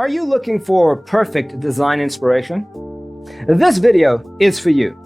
Are you looking for perfect design inspiration? This video is for you.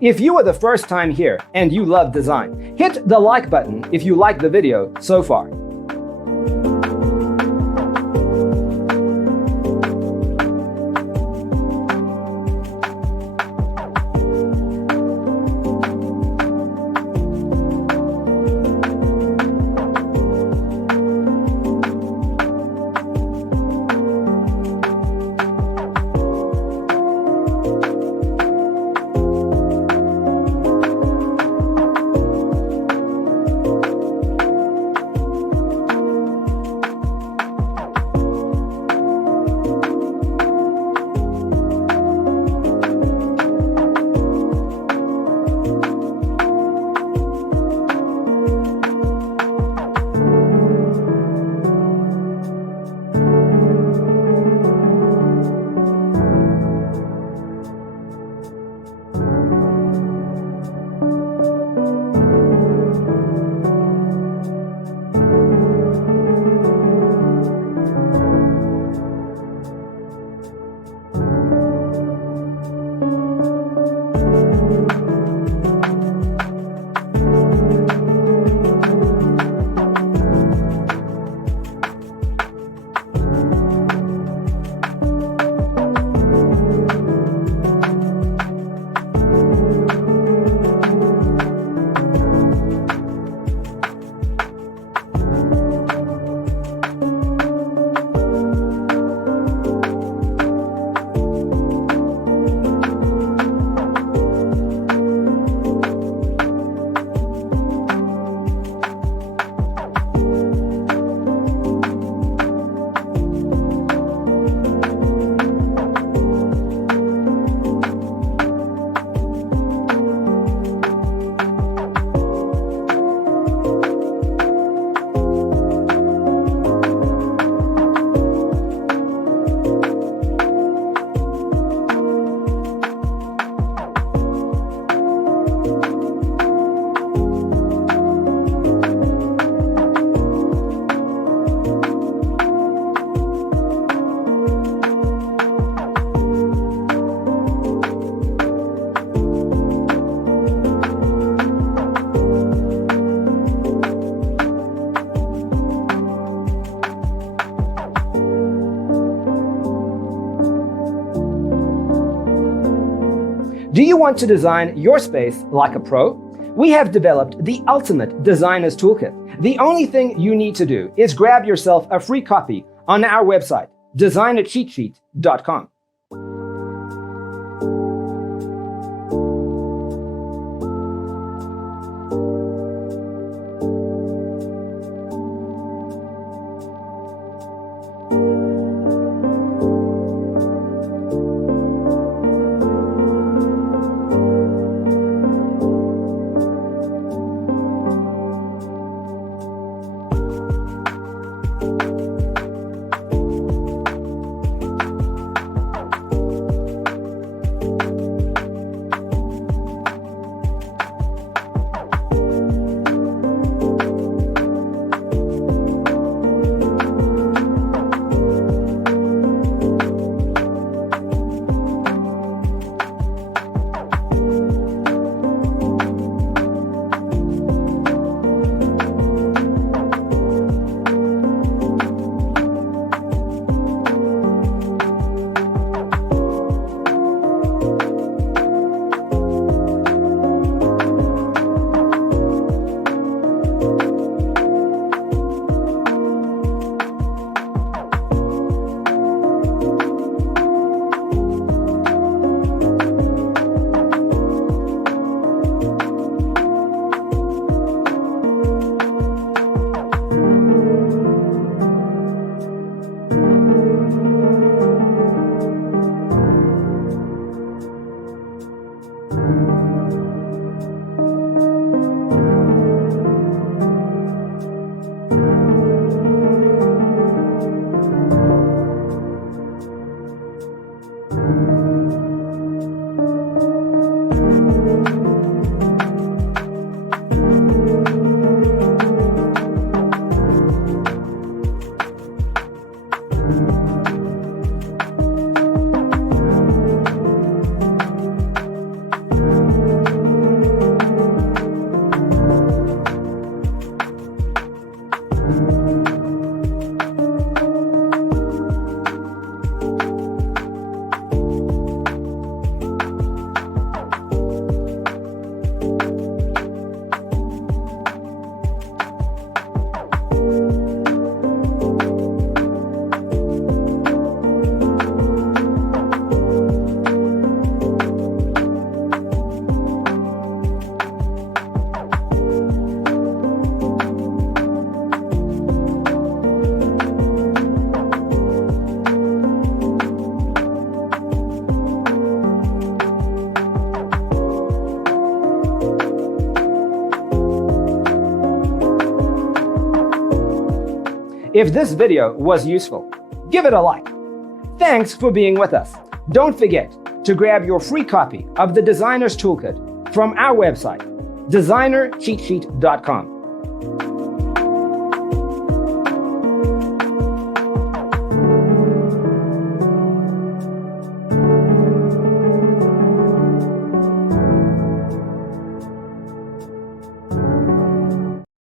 If you are the first time here and you love design, hit the like button if you like the video so far. Do you want to design your space like a pro? We have developed the ultimate designer's toolkit. The only thing you need to do is grab yourself a free copy on our website, designercheatsheet.com. If this video was useful, give it a like. Thanks for being with us. Don't forget to grab your free copy of the Designer's Toolkit from our website, designercheatsheet.com.